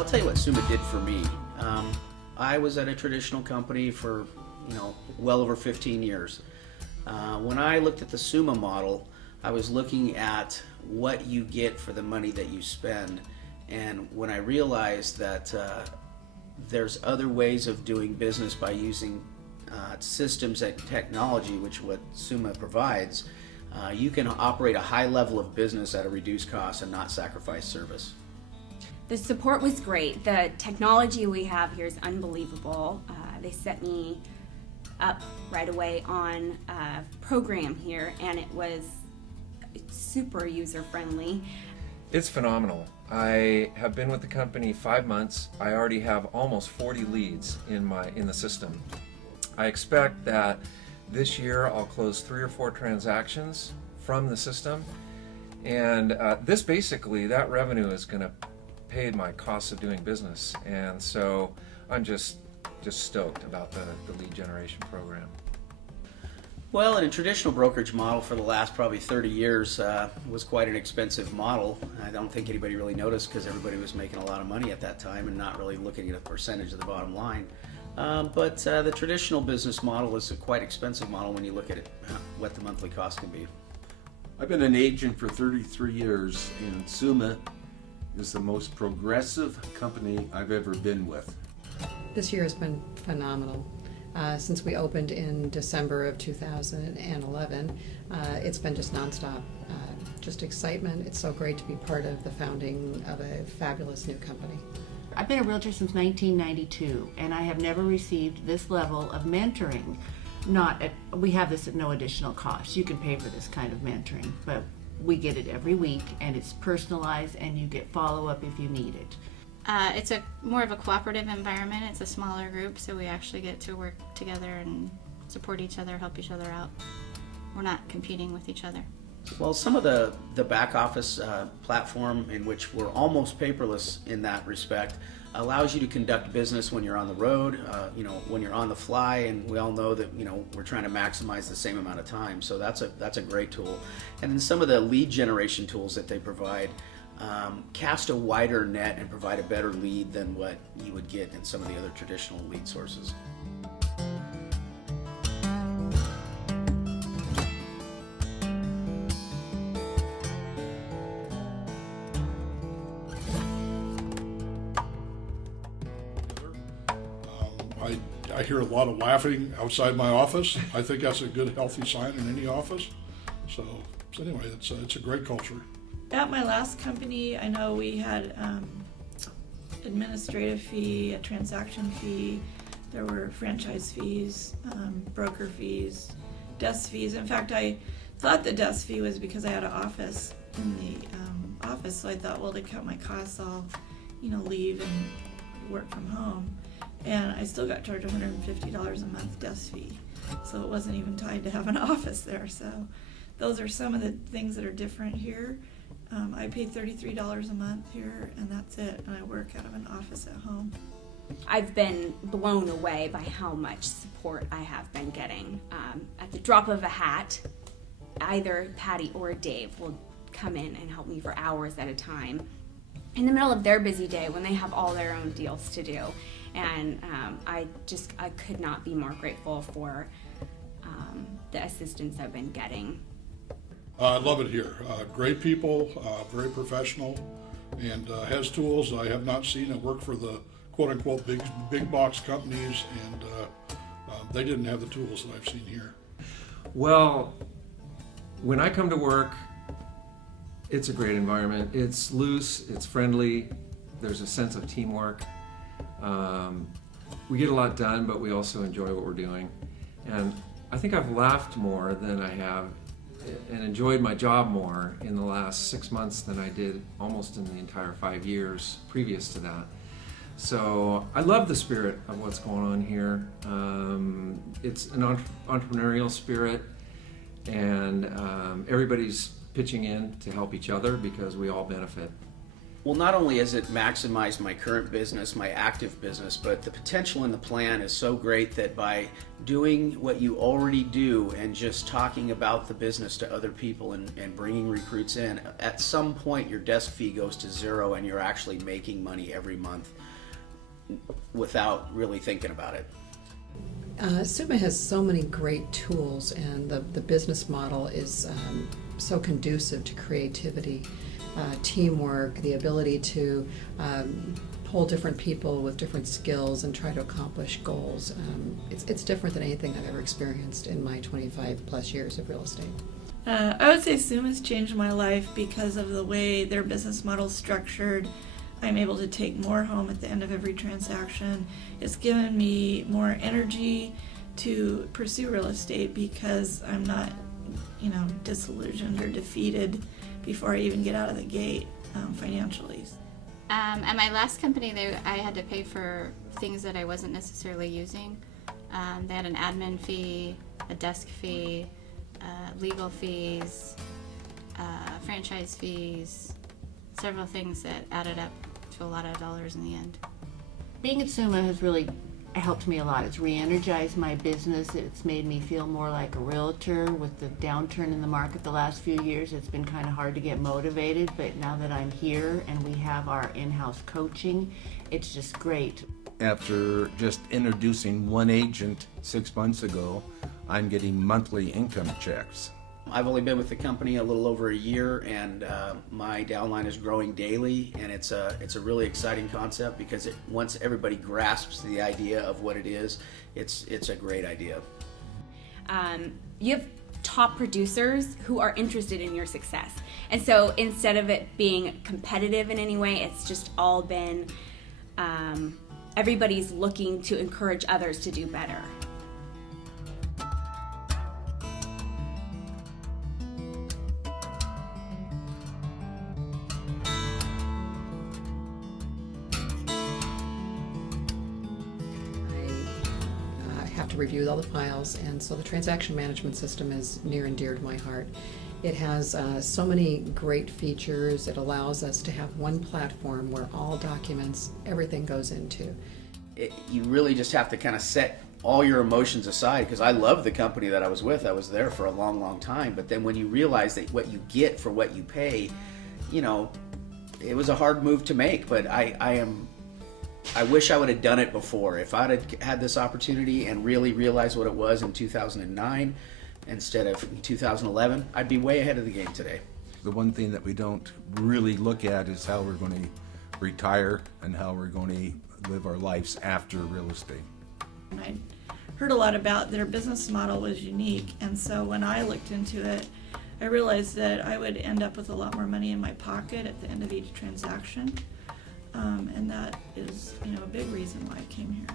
I'll tell you what Summa did for me. I was at a traditional company for, well over 15 years. When I looked at the Summa model, I was looking at what you get for the money that you spend. And when I realized that there's other ways of doing business by using systems and technology, which what Summa provides, you can operate a high level of business at a reduced cost and not sacrifice service. The support was great. The technology we have here is unbelievable. They set me up right away on a program here, and it was super user-friendly. It's phenomenal. I have been with the company 5 months. I already have almost 40 leads in the system. I expect that this year I'll close 3 or 4 transactions from the system, and this basically, that revenue is going to pay my costs of doing business, and so I'm just stoked about the lead generation program. Well, in a traditional brokerage model for the last probably 30 years was quite an expensive model. I don't think anybody really noticed because everybody was making a lot of money at that time and not really looking at a percentage of the bottom line. But the traditional business model is a quite expensive model when you look at it, what the monthly cost can be. I've been an agent for 33 years, and Summa is the most progressive company I've ever been with. This year has been phenomenal. Since we opened in December of 2011, it's been just nonstop. Just excitement. It's so great to be part of the founding of a fabulous new company. I've been a realtor since 1992, and I have never received this level of mentoring. We have this at no additional cost. You can pay for this kind of mentoring, but we get it every week, and it's personalized, and you get follow-up if you need it. It's more of a cooperative environment. It's a smaller group, so we actually get to work together and support each other, help each other out. We're not competing with each other. Well, some of the back office platform, in which we're almost paperless in that respect, allows you to conduct business when you're on the road, when you're on the fly, and we all know that we're trying to maximize the same amount of time. So that's a great tool. And then some of the lead generation tools that they provide cast a wider net and provide a better lead than what you would get in some of the other traditional lead sources. I hear a lot of laughing outside my office. I think that's a good, healthy sign in any office. So anyway, it's a great culture. At my last company, I know we had administrative fee, a transaction fee. There were franchise fees, broker fees, desk fees. In fact, I thought the desk fee was because I had an office in the office, so I thought, well, to cut my costs, I'll leave and work from home. And I still got charged $150 a month desk fee. So it wasn't even tied to have an office there. So those are some of the things that are different here. I pay $33 a month here, and that's it. And I work out of an office at home. I've been blown away by how much support I have been getting. At the drop of a hat, either Patty or Dave will come in and help me for hours at a time in the middle of their busy day when they have all their own deals to do. And I could not be more grateful for the assistance I've been getting. I love it here. Great people, very professional, and has tools I have not seen. I work for the quote-unquote big box companies, and they didn't have the tools that I've seen here. Well, when I come to work, it's a great environment. It's loose, it's friendly, there's a sense of teamwork. We get a lot done, but we also enjoy what we're doing. And I think I've laughed more than I have and enjoyed my job more in the last 6 months than I did almost in the entire 5 years previous to that. So I love the spirit of what's going on here. It's an entrepreneurial spirit, and everybody's pitching in to help each other because we all benefit. Well, not only has it maximized my current business, my active business, but the potential in the plan is so great that by doing what you already do and just talking about the business to other people and bringing recruits in, at some point your desk fee goes to zero and you're actually making money every month without really thinking about it. Summa has so many great tools, and the business model is so conducive to creativity, teamwork, the ability to pull different people with different skills and try to accomplish goals. It's different than anything I've ever experienced in my 25 plus years of real estate. I would say Summa's changed my life because of the way their business model is structured. I'm able to take more home at the end of every transaction. It's given me more energy to pursue real estate because I'm not, disillusioned or defeated before I even get out of the gate financially. At my last company, I had to pay for things that I wasn't necessarily using. They had an admin fee, a desk fee, legal fees, franchise fees, several things that added up to a lot of dollars in the end. Being at Summa has really helped me a lot. It's re-energized my business. It's made me feel more like a realtor. With the downturn in the market the last few years, it's been kind of hard to get motivated, but now that I'm here and we have our in-house coaching, it's just great. After just introducing one agent 6 months ago, I'm getting monthly income checks. I've only been with the company a little over a year, and my downline is growing daily, and it's a really exciting concept because once everybody grasps the idea of what it is, it's a great idea. You have top producers who are interested in your success, and so instead of it being competitive in any way, it's just all been everybody's looking to encourage others to do better. Have to review all the files, and so the transaction management system is near and dear to my heart. It has so many great features. It allows us to have one platform where all documents, everything goes into. You really just have to kind of set all your emotions aside, because I love the company that I was with. I was there for a long, long time, but then when you realize that what you get for what you pay, it was a hard move to make, but I wish I would have done it before. If I'd have had this opportunity and really realized what it was in 2009 instead of 2011, I'd be way ahead of the game today. The one thing that we don't really look at is how we're going to retire and how we're going to live our lives after real estate. I heard a lot about their business model was unique, and so when I looked into it, I realized that I would end up with a lot more money in my pocket at the end of each transaction. And that is, a big reason why I came here.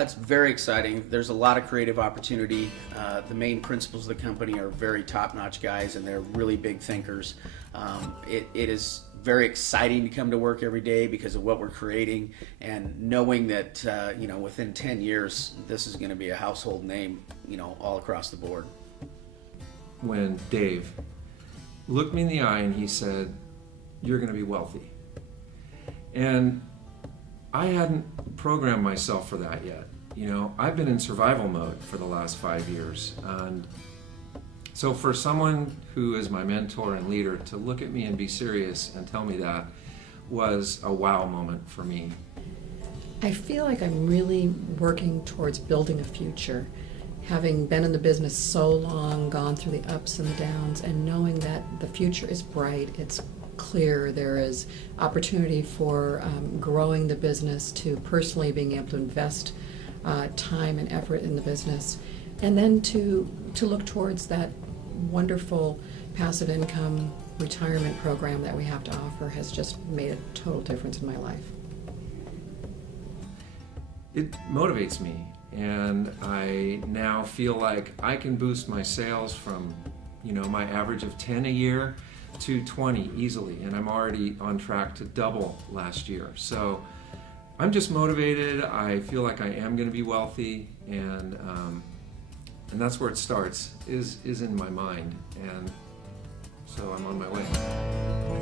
It's very exciting. There's a lot of creative opportunity. The main principals of the company are very top-notch guys, and they're really big thinkers. It is very exciting to come to work every day because of what we're creating, and knowing that within 10 years this is going to be a household name, all across the board. When Dave looked me in the eye and he said, "You're going to be wealthy." And I hadn't programmed myself for that yet. I've been in survival mode for the last 5 years. And so for someone who is my mentor and leader to look at me and be serious and tell me that was a wow moment for me. I feel like I'm really working towards building a future. Having been in the business so long, gone through the ups and the downs, and knowing that the future is bright, it's clear, there is opportunity for growing the business, to personally being able to invest time and effort in the business, and then to look towards that wonderful passive income retirement program that we have to offer has just made a total difference in my life. It motivates me, and I now feel like I can boost my sales from my average of 10 a year to 20 easily, and I'm already on track to double last year. So I'm just motivated. I feel like I am going to be wealthy, and that's where it starts, is in my mind, and so I'm on my way.